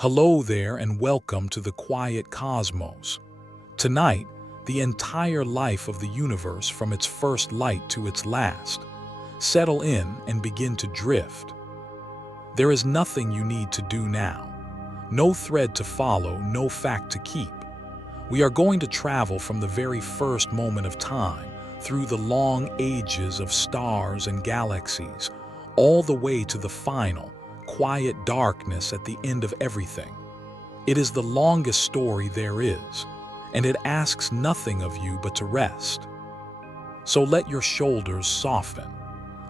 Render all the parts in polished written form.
Hello there and welcome to the quiet cosmos. Tonight, the entire life of the universe from its first light to its last. Settle in and begin to drift. There is nothing you need to do now. No thread to follow, no fact to keep. We are going to travel from the very first moment of time, through the long ages of stars and galaxies, all the way to the final, quiet darkness at the end of everything. It is the longest story there is, and it asks nothing of you but to rest. So let your shoulders soften.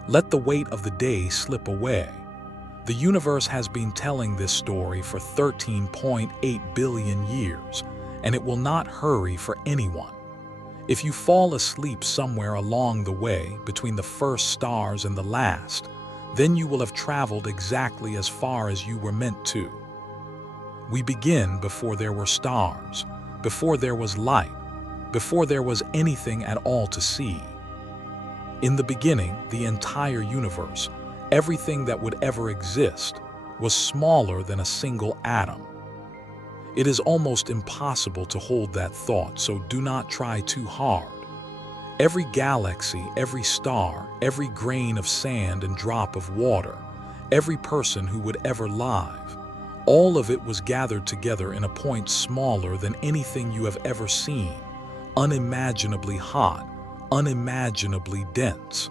Let the weight of the day slip away. The universe has been telling this story for 13.8 billion years, and it will not hurry for anyone. If you fall asleep somewhere along the way, between the first stars and the last, then you will have traveled exactly as far as you were meant to. We begin before there were stars, before there was light, before there was anything at all to see. In the beginning, the entire universe, everything that would ever exist, was smaller than a single atom. It is almost impossible to hold that thought, so do not try too hard. Every galaxy, every star, every grain of sand and drop of water, every person who would ever live, all of it was gathered together in a point smaller than anything you have ever seen, unimaginably hot, unimaginably dense.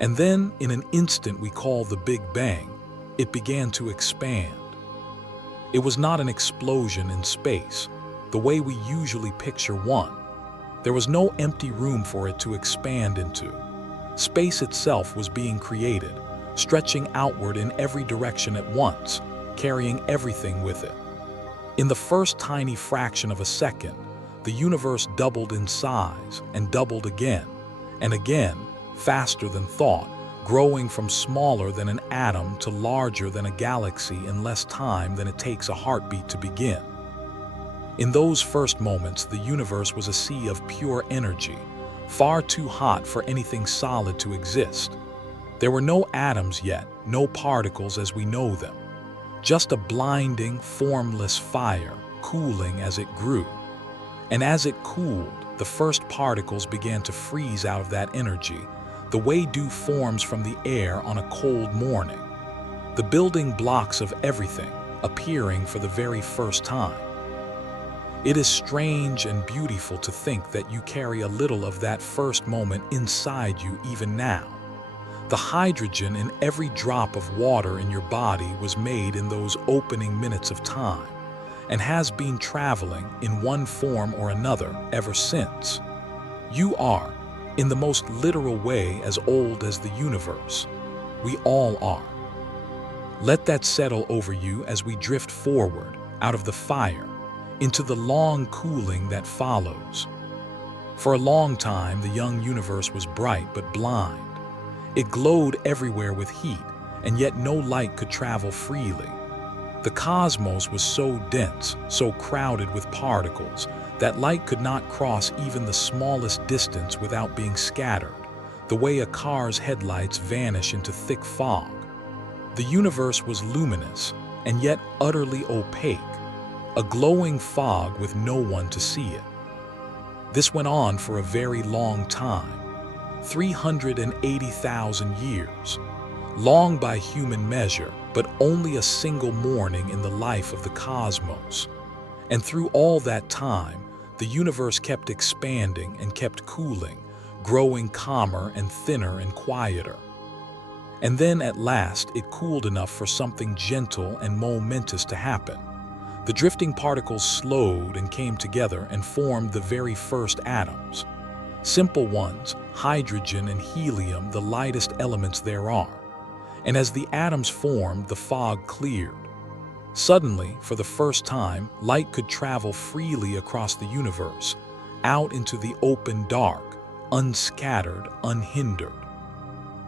And then, in an instant we call the Big Bang, it began to expand. It was not an explosion in space, the way we usually picture one. There was no empty room for it to expand into. Space itself was being created, stretching outward in every direction at once, carrying everything with it. In the first tiny fraction of a second, the universe doubled in size and doubled again, and again, faster than thought, growing from smaller than an atom to larger than a galaxy in less time than it takes a heartbeat to begin. In those first moments, the universe was a sea of pure energy, far too hot for anything solid to exist. There were no atoms yet, no particles as we know them, just a blinding, formless fire, cooling as it grew. And as it cooled, the first particles began to freeze out of that energy, the way dew forms from the air on a cold morning. The building blocks of everything appearing for the very first time. It is strange and beautiful to think that you carry a little of that first moment inside you even now. The hydrogen in every drop of water in your body was made in those opening minutes of time, and has been traveling in one form or another ever since. You are, in the most literal way, as old as the universe. We all are. Let that settle over you as we drift forward, out of the fire, into the long cooling that follows. For a long time, the young universe was bright but blind. It glowed everywhere with heat, and yet no light could travel freely. The cosmos was so dense, so crowded with particles, that light could not cross even the smallest distance without being scattered, the way a car's headlights vanish into thick fog. The universe was luminous, and yet utterly opaque, a glowing fog with no one to see it. This went on for a very long time, 380,000 years, long by human measure, but only a single morning in the life of the cosmos. And through all that time, the universe kept expanding and kept cooling, growing calmer and thinner and quieter. And then at last it cooled enough for something gentle and momentous to happen. The drifting particles slowed and came together and formed the very first atoms. Simple ones, hydrogen and helium, the lightest elements there are. And as the atoms formed, the fog cleared. Suddenly, for the first time, light could travel freely across the universe, out into the open dark, unscattered, unhindered.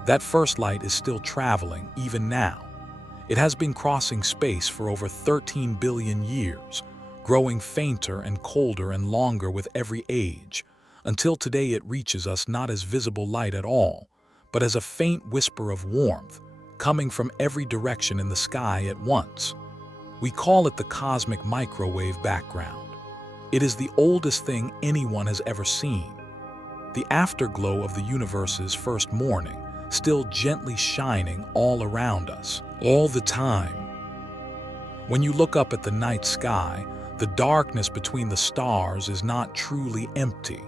That first light is still traveling, even now. It has been crossing space for over 13 billion years, growing fainter and colder and longer with every age, until today it reaches us not as visible light at all, but as a faint whisper of warmth, coming from every direction in the sky at once. We call it the cosmic microwave background. It is the oldest thing anyone has ever seen. The afterglow of the universe's first morning, still gently shining all around us, all the time. When you look up at the night sky, the darkness between the stars is not truly empty.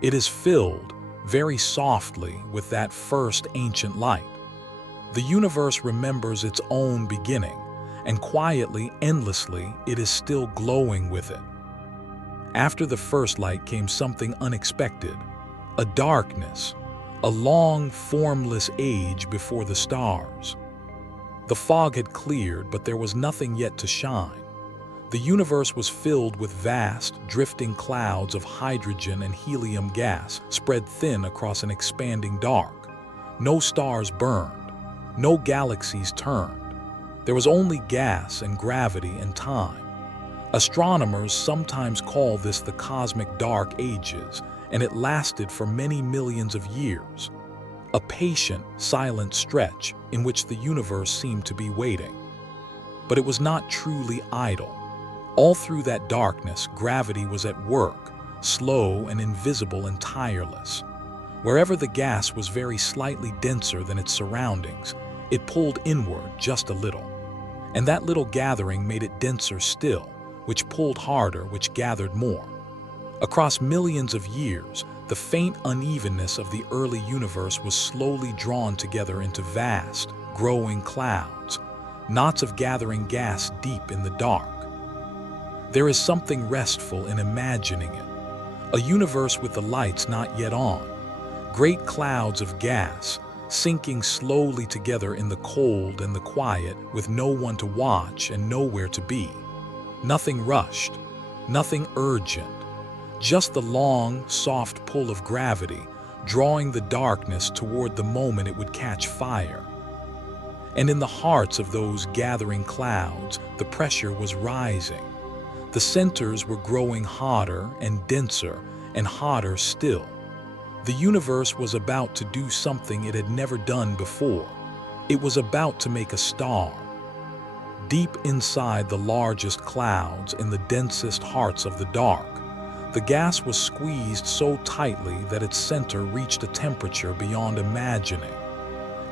It is filled, very softly, with that first ancient light. The universe remembers its own beginning, and quietly, endlessly, it is still glowing with it. After the first light came something unexpected, a darkness, a long, formless age before the stars. The fog had cleared, but there was nothing yet to shine. The universe was filled with vast, drifting clouds of hydrogen and helium gas spread thin across an expanding dark. No stars burned, no galaxies turned. There was only gas and gravity and time. Astronomers sometimes call this the cosmic dark ages, and it lasted for many millions of years. A patient, silent stretch in which the universe seemed to be waiting. But it was not truly idle. All through that darkness, gravity was at work, slow and invisible and tireless. Wherever the gas was very slightly denser than its surroundings, it pulled inward just a little. And that little gathering made it denser still, which pulled harder, which gathered more. Across millions of years, the faint unevenness of the early universe was slowly drawn together into vast, growing clouds, knots of gathering gas deep in the dark. There is something restful in imagining it, a universe with the lights not yet on, great clouds of gas, sinking slowly together in the cold and the quiet, with no one to watch and nowhere to be. Nothing rushed, nothing urgent, just the long, soft pull of gravity, drawing the darkness toward the moment it would catch fire. And in the hearts of those gathering clouds, the pressure was rising. The centers were growing hotter and denser and hotter still. The universe was about to do something it had never done before. It was about to make a star. Deep inside the largest clouds, in the densest hearts of the dark, the gas was squeezed so tightly that its center reached a temperature beyond imagining.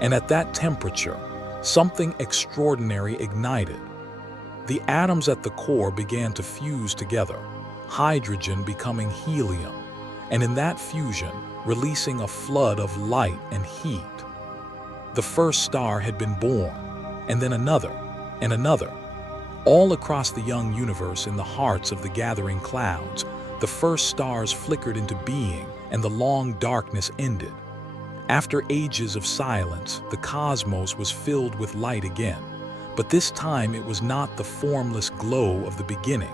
And at that temperature, something extraordinary ignited. The atoms at the core began to fuse together, hydrogen becoming helium, and in that fusion, releasing a flood of light and heat. The first star had been born, and then another, and another. All across the young universe, in the hearts of the gathering clouds, the first stars flickered into being, and the long darkness ended. After ages of silence, the cosmos was filled with light again, but this time it was not the formless glow of the beginning.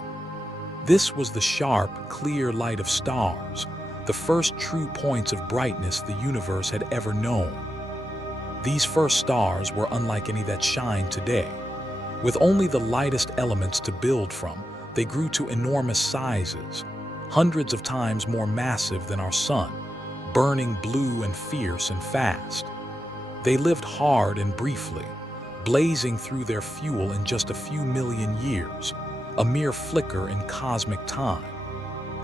This was the sharp, clear light of stars, the first true points of brightness the universe had ever known. These first stars were unlike any that shine today. With only the lightest elements to build from, they grew to enormous sizes, hundreds of times more massive than our sun, burning blue and fierce and fast. They lived hard and briefly, blazing through their fuel in just a few million years, a mere flicker in cosmic time.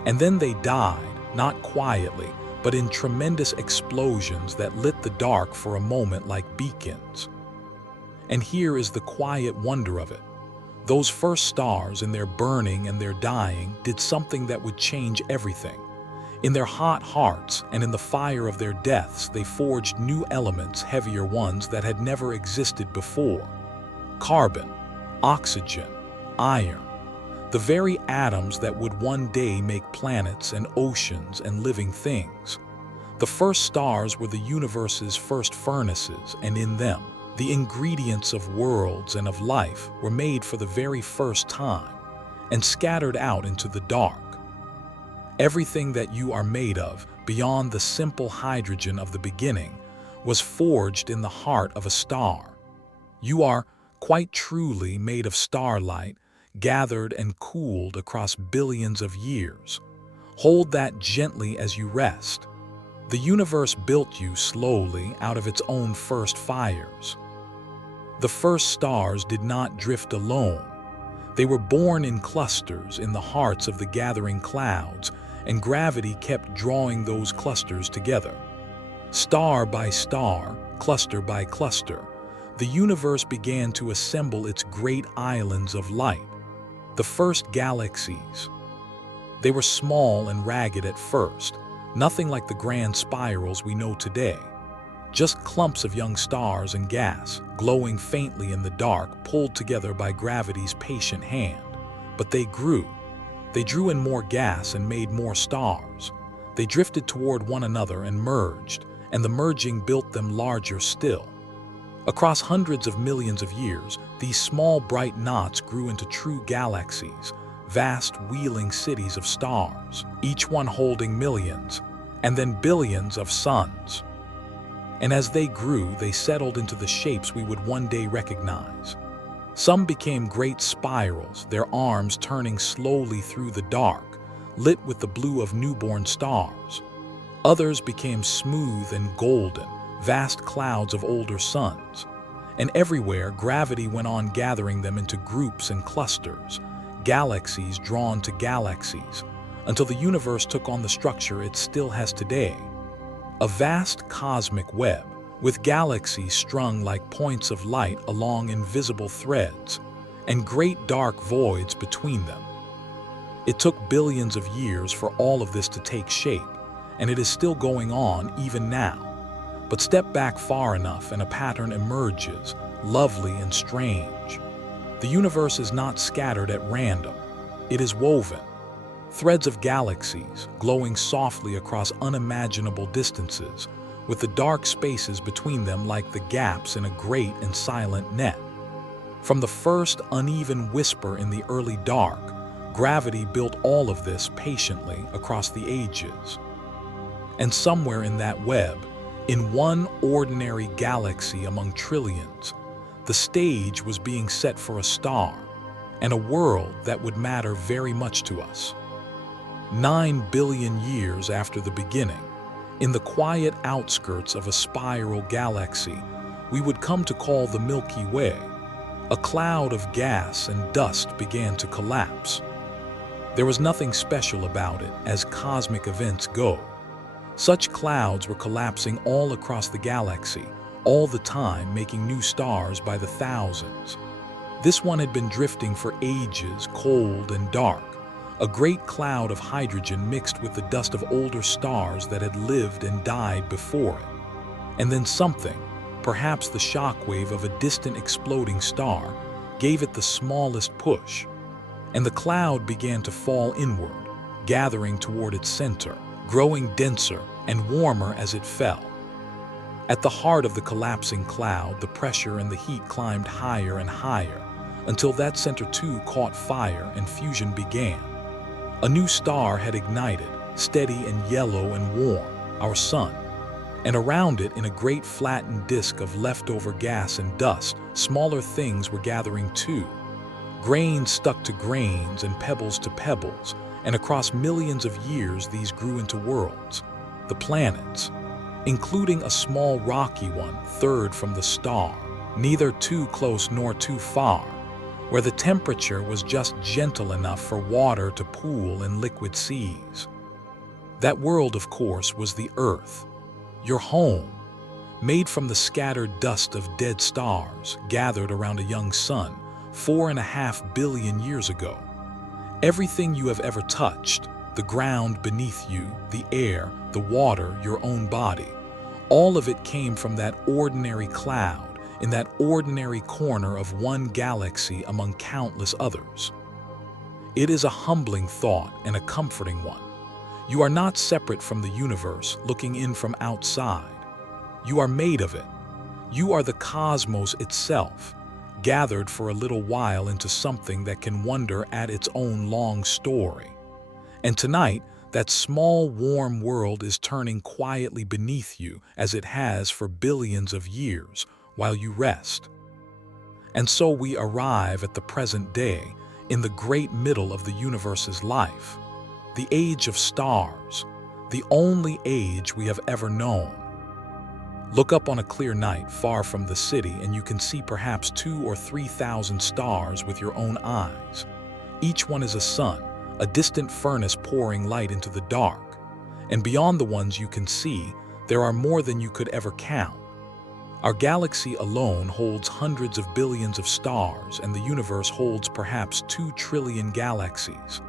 And then they died, not quietly, but in tremendous explosions that lit the dark for a moment like beacons. And here is the quiet wonder of it. Those first stars, in their burning and their dying, did something that would change everything. In their hot hearts and in the fire of their deaths, they forged new elements, heavier ones that had never existed before. Carbon, oxygen, iron, the very atoms that would one day make planets and oceans and living things. The first stars were the universe's first furnaces, and in them, the ingredients of worlds and of life were made for the very first time and scattered out into the dark. Everything that you are made of, beyond the simple hydrogen of the beginning, was forged in the heart of a star. You are quite truly made of starlight, gathered and cooled across billions of years. Hold that gently as you rest. The universe built you slowly out of its own first fires. The first stars did not drift alone. They were born in clusters in the hearts of the gathering clouds, and gravity kept drawing those clusters together. Star by star, cluster by cluster, the universe began to assemble its great islands of light, the first galaxies. They were small and ragged at first, nothing like the grand spirals we know today. Just clumps of young stars and gas, glowing faintly in the dark, pulled together by gravity's patient hand. But they grew. They drew in more gas and made more stars. They drifted toward one another and merged, and the merging built them larger still. Across hundreds of millions of years, these small bright knots grew into true galaxies, vast wheeling cities of stars, each one holding millions, and then billions of suns. And as they grew, they settled into the shapes we would one day recognize. Some became great spirals, their arms turning slowly through the dark, lit with the blue of newborn stars. Others became smooth and golden, vast clouds of older suns. And everywhere, gravity went on gathering them into groups and clusters, galaxies drawn to galaxies, until the universe took on the structure it still has today. A vast cosmic web, with galaxies strung like points of light along invisible threads, and great dark voids between them. It took billions of years for all of this to take shape, and it is still going on even now. But step back far enough and a pattern emerges, lovely and strange. The universe is not scattered at random. It is woven. Threads of galaxies, glowing softly across unimaginable distances, with the dark spaces between them like the gaps in a great and silent net. From the first uneven whisper in the early dark, gravity built all of this patiently across the ages. And somewhere in that web, in one ordinary galaxy among trillions, the stage was being set for a star, and a world that would matter very much to us. 9 billion years after the beginning, in the quiet outskirts of a spiral galaxy we would come to call the Milky Way, a cloud of gas and dust began to collapse. There was nothing special about it as cosmic events go. Such clouds were collapsing all across the galaxy, all the time making new stars by the thousands. This one had been drifting for ages, cold and dark, a great cloud of hydrogen mixed with the dust of older stars that had lived and died before it. And then something, perhaps the shockwave of a distant exploding star, gave it the smallest push, and the cloud began to fall inward, gathering toward its center, growing denser and warmer as it fell. At the heart of the collapsing cloud, the pressure and the heat climbed higher and higher, until that center too caught fire and fusion began. A new star had ignited, steady and yellow and warm, our sun. And around it, in a great flattened disk of leftover gas and dust, smaller things were gathering too. Grains stuck to grains and pebbles to pebbles, and across millions of years these grew into worlds, the planets, including a small rocky one, third from the star, neither too close nor too far, where the temperature was just gentle enough for water to pool in liquid seas. That world, of course, was the Earth, your home, made from the scattered dust of dead stars gathered around a young sun 4.5 billion years ago. Everything you have ever touched, the ground beneath you, the air, the water, your own body, all of it came from that ordinary cloud, in that ordinary corner of one galaxy among countless others. It is a humbling thought and a comforting one. You are not separate from the universe, looking in from outside. You are made of it. You are the cosmos itself, gathered for a little while into something that can wonder at its own long story. And tonight, that small, warm world is turning quietly beneath you as it has for billions of years, while you rest. And so we arrive at the present day, in the great middle of the universe's life, the age of stars, the only age we have ever known. Look up on a clear night far from the city and you can see perhaps 2,000 or 3,000 stars with your own eyes. Each one is a sun, a distant furnace pouring light into the dark. And beyond the ones you can see, there are more than you could ever count. Our galaxy alone holds hundreds of billions of stars, and the universe holds perhaps 2 trillion galaxies.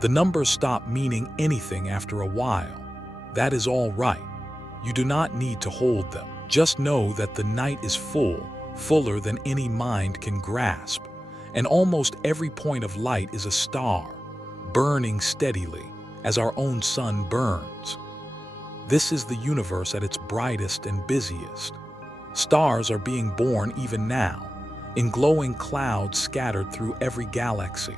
The numbers stop meaning anything after a while. That is all right. You do not need to hold them. Just know that the night is full, fuller than any mind can grasp, and almost every point of light is a star, burning steadily as our own sun burns. This is the universe at its brightest and busiest. Stars are being born even now, in glowing clouds scattered through every galaxy.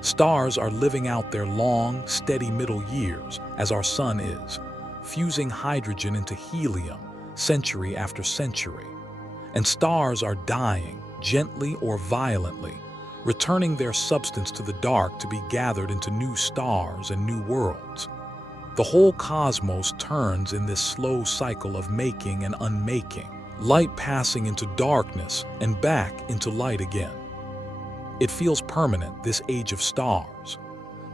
Stars are living out their long, steady middle years as our sun is, fusing hydrogen into helium century after century. And stars are dying, gently or violently, returning their substance to the dark to be gathered into new stars and new worlds. The whole cosmos turns in this slow cycle of making and unmaking, light passing into darkness and back into light again. It feels permanent, this age of stars.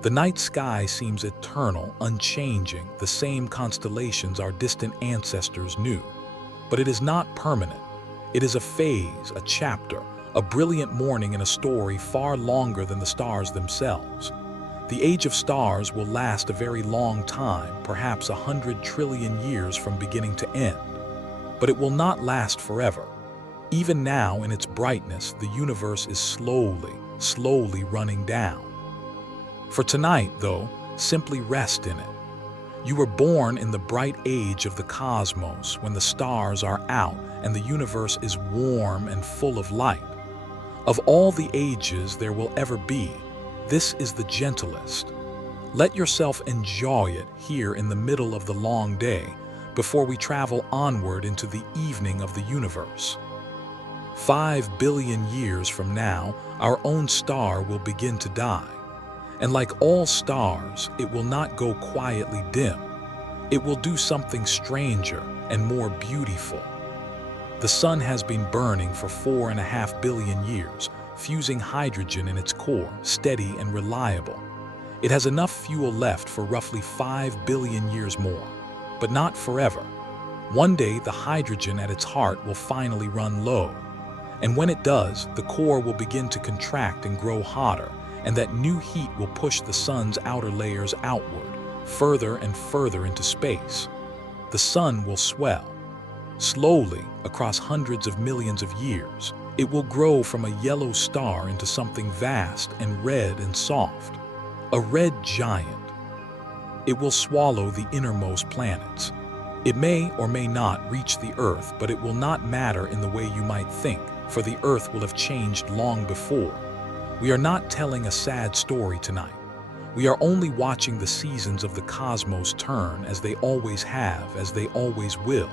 The night sky seems eternal, unchanging, the same constellations our distant ancestors knew. But it is not permanent. It is a phase, a chapter, a brilliant morning in a story far longer than the stars themselves. The age of stars will last a very long time, perhaps 100 trillion years from beginning to end. But it will not last forever. Even now, in its brightness, the universe is slowly running down. For tonight, though, simply rest in it. You were born in the bright age of the cosmos, when the stars are out and the universe is warm and full of light. Of all the ages there will ever be, this is the gentlest. Let yourself enjoy it here in the middle of the long day, before we travel onward into the evening of the universe. 5 billion years from now, our own star will begin to die. And like all stars, it will not go quietly dim. It will do something stranger and more beautiful. The sun has been burning for 4.5 billion years, fusing hydrogen in its core, steady and reliable. It has enough fuel left for roughly 5 billion years more, but not forever. One day, the hydrogen at its heart will finally run low. And when it does, the core will begin to contract and grow hotter, and that new heat will push the sun's outer layers outward, further and further into space. The sun will swell. Slowly, across hundreds of millions of years, it will grow from a yellow star into something vast and red and soft. A red giant. It will swallow the innermost planets. It may or may not reach the Earth, but it will not matter in the way you might think, for the Earth will have changed long before. We are not telling a sad story tonight. We are only watching the seasons of the cosmos turn, as they always have, as they always will.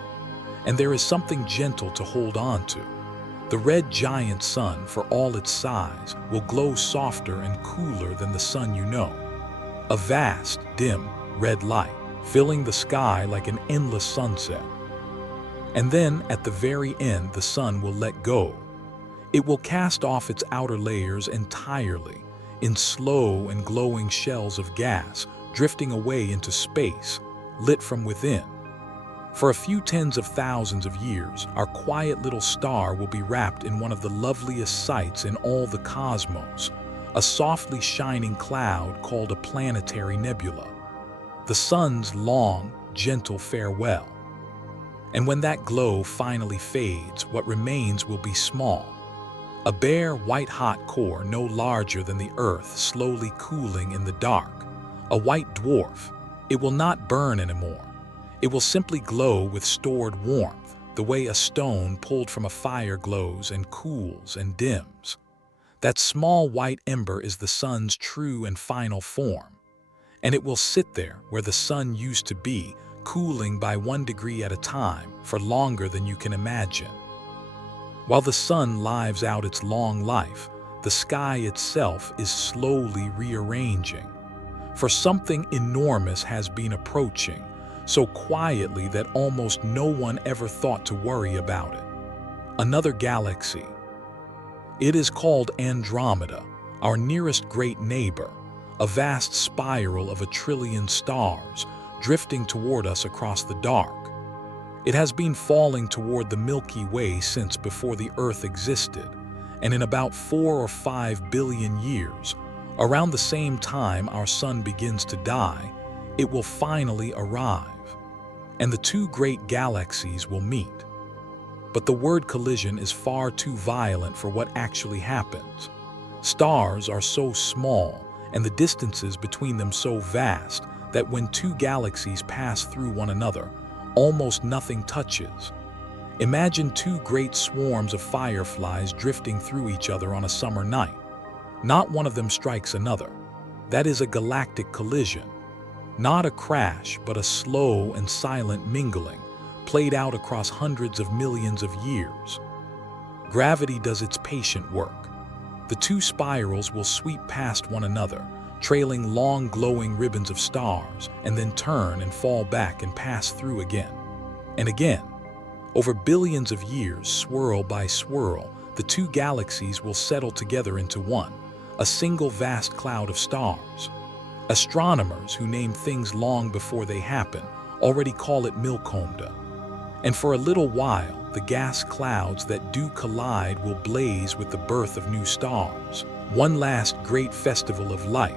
And there is something gentle to hold on to. The red giant sun, for all its size, will glow softer and cooler than the sun you know. A vast, dim, red light, filling the sky like an endless sunset. And then, at the very end, the sun will let go. It will cast off its outer layers entirely, in slow and glowing shells of gas, drifting away into space, lit from within. For a few tens of thousands of years, our quiet little star will be wrapped in one of the loveliest sights in all the cosmos, a softly shining cloud called a planetary nebula. The sun's long, gentle farewell. And when that glow finally fades, what remains will be small. A bare, white-hot core no larger than the Earth, slowly cooling in the dark. A white dwarf. It will not burn anymore. It will simply glow with stored warmth, the way a stone pulled from a fire glows and cools and dims. That small white ember is the sun's true and final form. And it will sit there where the sun used to be, cooling by 1 degree at a time, for longer than you can imagine. While the sun lives out its long life, the sky itself is slowly rearranging. For something enormous has been approaching, so quietly that almost no one ever thought to worry about it. Another galaxy. It is called Andromeda, our nearest great neighbor, a vast spiral of 1 trillion stars drifting toward us across the dark. It has been falling toward the Milky Way since before the Earth existed, and in about 4 or 5 billion years, around the same time our sun begins to die, it will finally arrive, and the two great galaxies will meet. But the word collision is far too violent for what actually happens. Stars are so small, and the distances between them so vast, that when two galaxies pass through one another, almost nothing touches. Imagine two great swarms of fireflies drifting through each other on a summer night. Not one of them strikes another. That is a galactic collision. Not a crash, but a slow and silent mingling, played out across hundreds of millions of years. Gravity does its patient work. The two spirals will sweep past one another, trailing long glowing ribbons of stars, and then turn and fall back and pass through again. And again. Over billions of years, swirl by swirl, the two galaxies will settle together into one, a single vast cloud of stars. Astronomers who name things long before they happen already call it Milkomda. And for a little while, the gas clouds that do collide will blaze with the birth of new stars. One last great festival of light,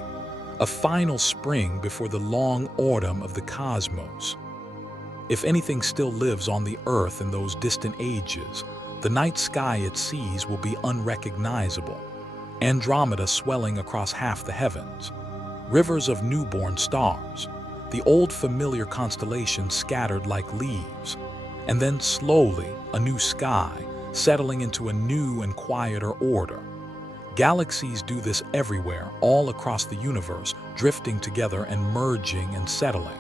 a final spring before the long autumn of the cosmos. If anything still lives on the Earth in those distant ages, the night sky it sees will be unrecognizable. Andromeda swelling across half the heavens, rivers of newborn stars, the old familiar constellations scattered like leaves, and then slowly a new sky settling into a new and quieter order. Galaxies do this everywhere, all across the universe, drifting together and merging and settling.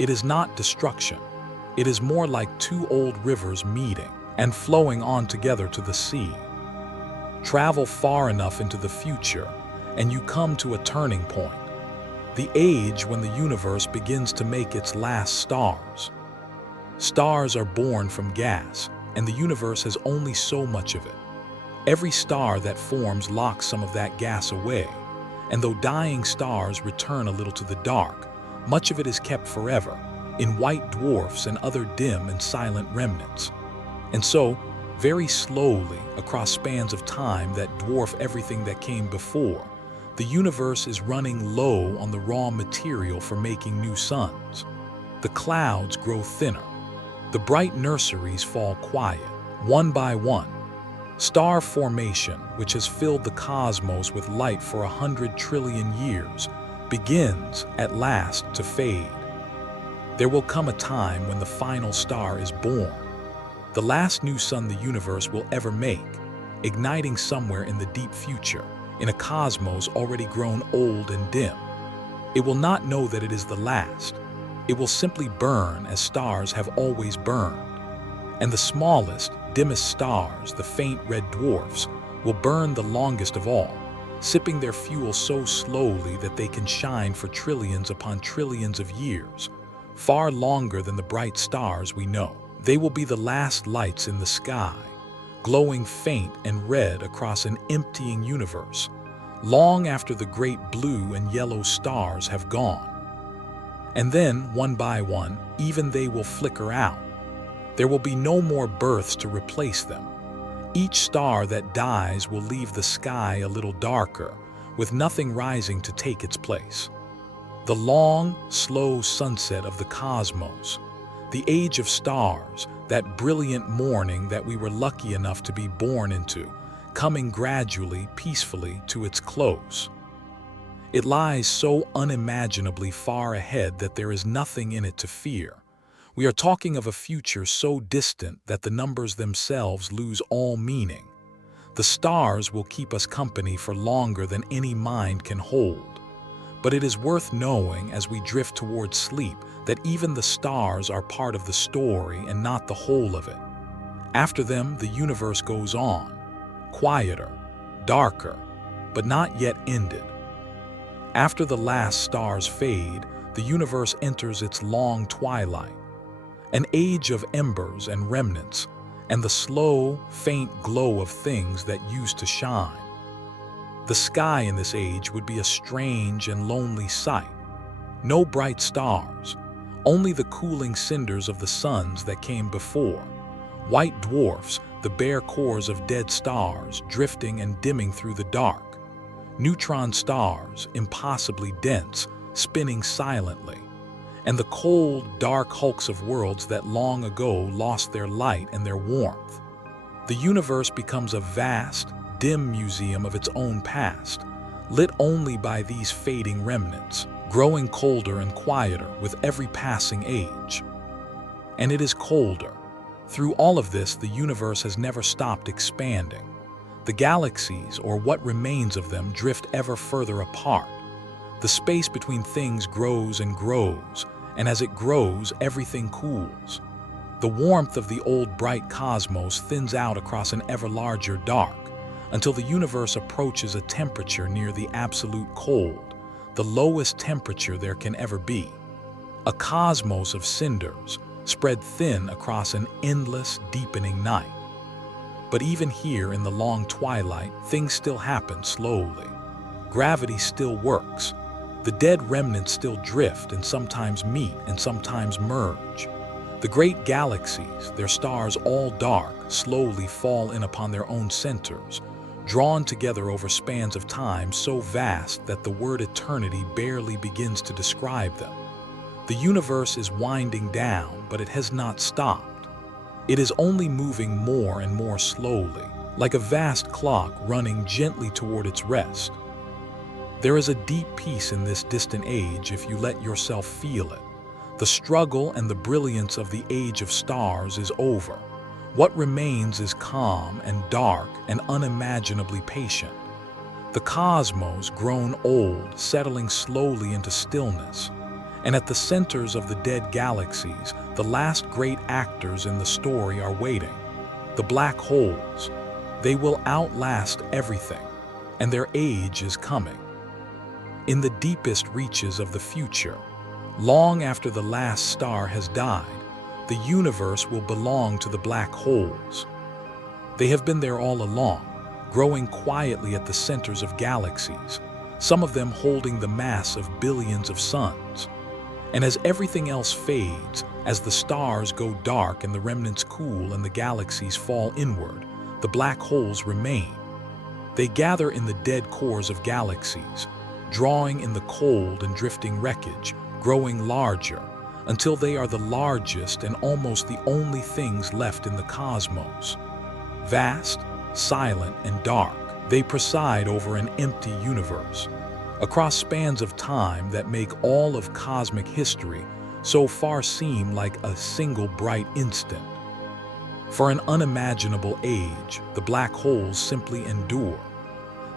It is not destruction. It is more like two old rivers meeting and flowing on together to the sea. Travel far enough into the future, and you come to a turning point, the age when the universe begins to make its last stars. Stars are born from gas, and the universe has only so much of it. Every star that forms locks some of that gas away, and though dying stars return a little to the dark, much of it is kept forever, in white dwarfs and other dim and silent remnants. And so, very slowly, across spans of time that dwarf everything that came before, the universe is running low on the raw material for making new suns. The clouds grow thinner. The bright nurseries fall quiet, one by one. Star formation, which has filled the cosmos with light for 100 trillion years, begins, at last, to fade. There will come a time when the final star is born, the last new sun the universe will ever make, igniting somewhere in the deep future, in a cosmos already grown old and dim. It will not know that it is the last. It will simply burn as stars have always burned. And the smallest, dimmest stars, the faint red dwarfs, will burn the longest of all, sipping their fuel so slowly that they can shine for trillions upon trillions of years, far longer than the bright stars we know. They will be the last lights in the sky, glowing faint and red across an emptying universe, long after the great blue and yellow stars have gone. And then, one by one, even they will flicker out. There will be no more births to replace them. Each star that dies will leave the sky a little darker, with nothing rising to take its place. The long, slow sunset of the cosmos, the age of stars, that brilliant morning that we were lucky enough to be born into, coming gradually, peacefully to its close. It lies so unimaginably far ahead that there is nothing in it to fear. We are talking of a future so distant that the numbers themselves lose all meaning. The stars will keep us company for longer than any mind can hold. But it is worth knowing as we drift towards sleep that even the stars are part of the story and not the whole of it. After them, the universe goes on, quieter, darker, but not yet ended. After the last stars fade, the universe enters its long twilight, an age of embers and remnants, and the slow, faint glow of things that used to shine. The sky in this age would be a strange and lonely sight. No bright stars, only the cooling cinders of the suns that came before. White dwarfs, the bare cores of dead stars, drifting and dimming through the dark. Neutron stars, impossibly dense, spinning silently. And the cold, dark hulks of worlds that long ago lost their light and their warmth. The universe becomes a vast, dim museum of its own past, lit only by these fading remnants, growing colder and quieter with every passing age. And it is colder. Through all of this, the universe has never stopped expanding. The galaxies, or what remains of them, drift ever further apart. The space between things grows and grows, and as it grows, everything cools. The warmth of the old bright cosmos thins out across an ever larger dark, until the universe approaches a temperature near the absolute cold, the lowest temperature there can ever be. A cosmos of cinders, spread thin across an endless, deepening night. But even here in the long twilight, things still happen slowly. Gravity still works. The dead remnants still drift and sometimes meet and sometimes merge. The great galaxies, their stars all dark, slowly fall in upon their own centers, drawn together over spans of time so vast that the word eternity barely begins to describe them. The universe is winding down, but it has not stopped. It is only moving more and more slowly, like a vast clock running gently toward its rest. There is a deep peace in this distant age if you let yourself feel it. The struggle and the brilliance of the age of stars is over. What remains is calm and dark and unimaginably patient. The cosmos, grown old, settling slowly into stillness. And at the centers of the dead galaxies, the last great actors in the story are waiting. The black holes. They will outlast everything, and their age is coming. In the deepest reaches of the future, long after the last star has died, the universe will belong to the black holes. They have been there all along, growing quietly at the centers of galaxies, some of them holding the mass of billions of suns. And as everything else fades, as the stars go dark and the remnants cool and the galaxies fall inward, the black holes remain. They gather in the dead cores of galaxies, drawing in the cold and drifting wreckage, growing larger, until they are the largest and almost the only things left in the cosmos. Vast, silent, and dark, they preside over an empty universe, across spans of time that make all of cosmic history so far seem like a single bright instant. For an unimaginable age, the black holes simply endure.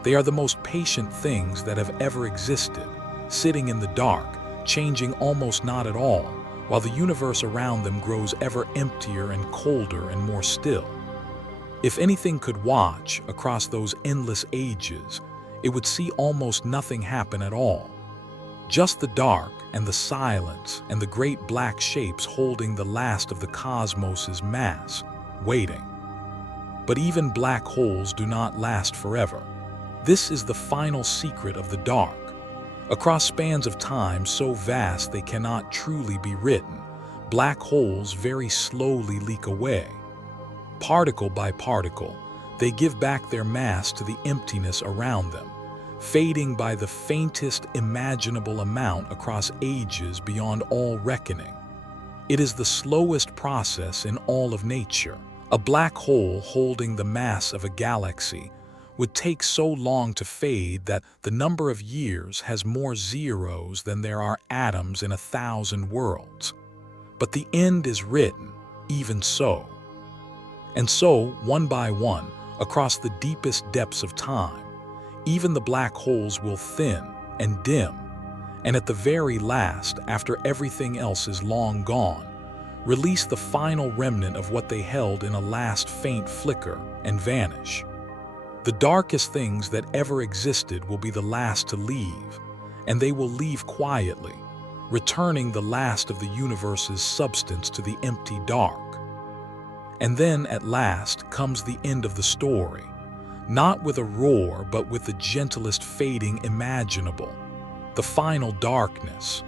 They are the most patient things that have ever existed, sitting in the dark, changing almost not at all, while the universe around them grows ever emptier and colder and more still. If anything could watch across those endless ages, it would see almost nothing happen at all. Just the dark and the silence and the great black shapes holding the last of the cosmos's mass, waiting. But even black holes do not last forever. This is the final secret of the dark. Across spans of time so vast they cannot truly be written, black holes very slowly leak away. Particle by particle, they give back their mass to the emptiness around them, fading by the faintest imaginable amount across ages beyond all reckoning. It is the slowest process in all of nature. A black hole holding the mass of a galaxy would take so long to fade that the number of years has more zeros than there are atoms in 1,000 worlds. But the end is written, even so. And so, one by one, across the deepest depths of time, even the black holes will thin and dim, and at the very last, after everything else is long gone, release the final remnant of what they held in a last faint flicker and vanish. The darkest things that ever existed will be the last to leave, and they will leave quietly, returning the last of the universe's substance to the empty dark. And then, at last, comes the end of the story, not with a roar, but with the gentlest fading imaginable, the final darkness.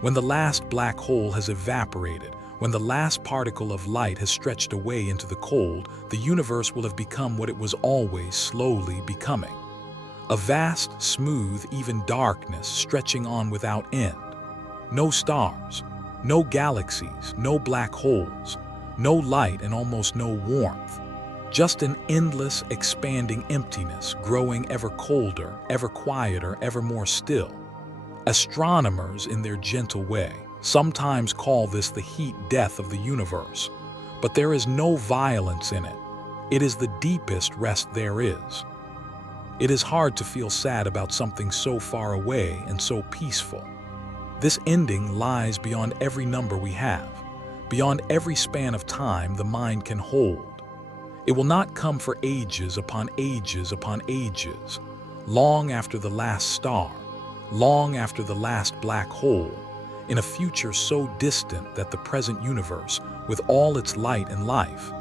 When the last black hole has evaporated, when the last particle of light has stretched away into the cold, the universe will have become what it was always slowly becoming. A vast, smooth, even darkness stretching on without end. No stars, no galaxies, no black holes, no light and almost no warmth. Just an endless, expanding emptiness, growing ever colder, ever quieter, ever more still. Astronomers, in their gentle way, sometimes call this the heat death of the universe, but there is no violence in it. It is the deepest rest there is. It is hard to feel sad about something so far away and so peaceful. This ending lies beyond every number we have, beyond every span of time the mind can hold. It will not come for ages upon ages upon ages, long after the last star, long after the last black hole, in a future so distant that the present universe, with all its light and life,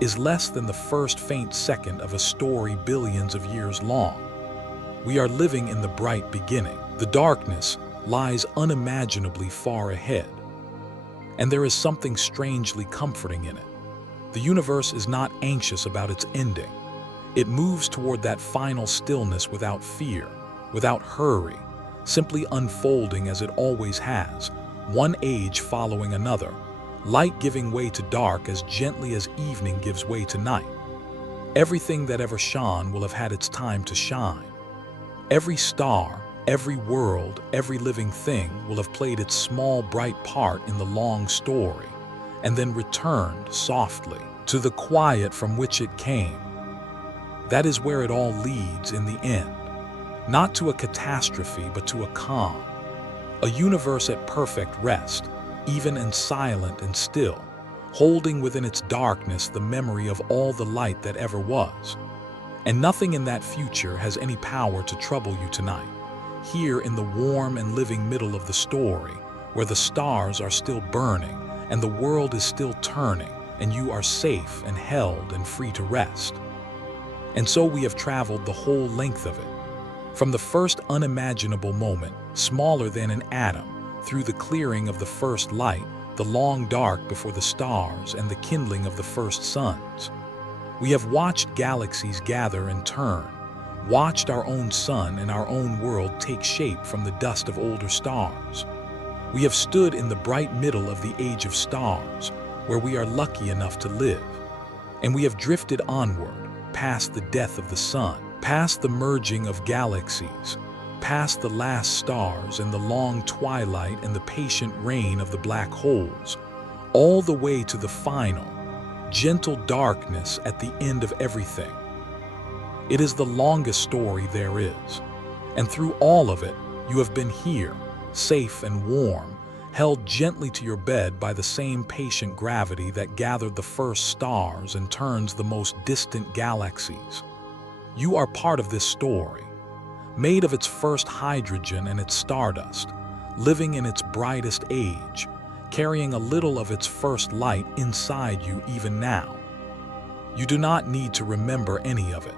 is less than the first faint second of a story billions of years long. We are living in the bright beginning. The darkness lies unimaginably far ahead. And there is something strangely comforting in it. The universe is not anxious about its ending. It moves toward that final stillness without fear, without hurry, simply unfolding as it always has, one age following another, light giving way to dark as gently as evening gives way to night. Everything that ever shone will have had its time to shine. Every star, every world, every living thing will have played its small, bright part in the long story, and then returned softly to the quiet from which it came. That is where it all leads in the end, not to a catastrophe, but to a calm, a universe at perfect rest, even and silent and still, holding within its darkness the memory of all the light that ever was. And nothing in that future has any power to trouble you tonight, here in the warm and living middle of the story, where the stars are still burning and the world is still turning, and you are safe and held and free to rest. And so we have traveled the whole length of it, from the first unimaginable moment, smaller than an atom, through the clearing of the first light, the long dark before the stars, and the kindling of the first suns. We have watched galaxies gather and turn, watched our own sun and our own world take shape from the dust of older stars. We have stood in the bright middle of the age of stars, where we are lucky enough to live. And we have drifted onward, past the death of the sun, past the merging of galaxies, past the last stars and the long twilight and the patient reign of the black holes, all the way to the final, gentle darkness at the end of everything. It is the longest story there is, and through all of it, you have been here, safe and warm, held gently to your bed by the same patient gravity that gathered the first stars and turns the most distant galaxies. You are part of this story, made of its first hydrogen and its stardust, living in its brightest age, carrying a little of its first light inside you even now. You do not need to remember any of it.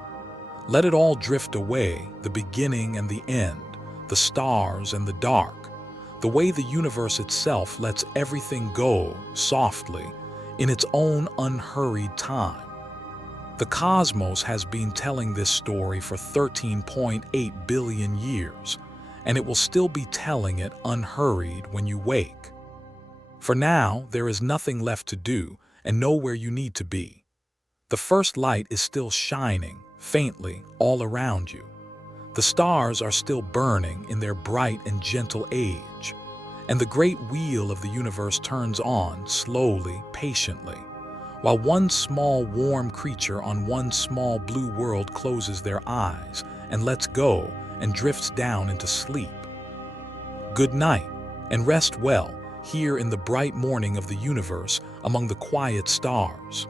Let it all drift away, the beginning and the end, the stars and the dark, the way the universe itself lets everything go softly in its own unhurried time. The cosmos has been telling this story for 13.8 billion years, and it will still be telling it unhurried when you wake. For now, there is nothing left to do and nowhere you need to be. The first light is still shining, faintly, all around you. The stars are still burning in their bright and gentle age, and the great wheel of the universe turns on slowly, patiently, while one small warm creature on one small blue world closes their eyes and lets go and drifts down into sleep. Good night, and rest well here in the bright morning of the universe among the quiet stars.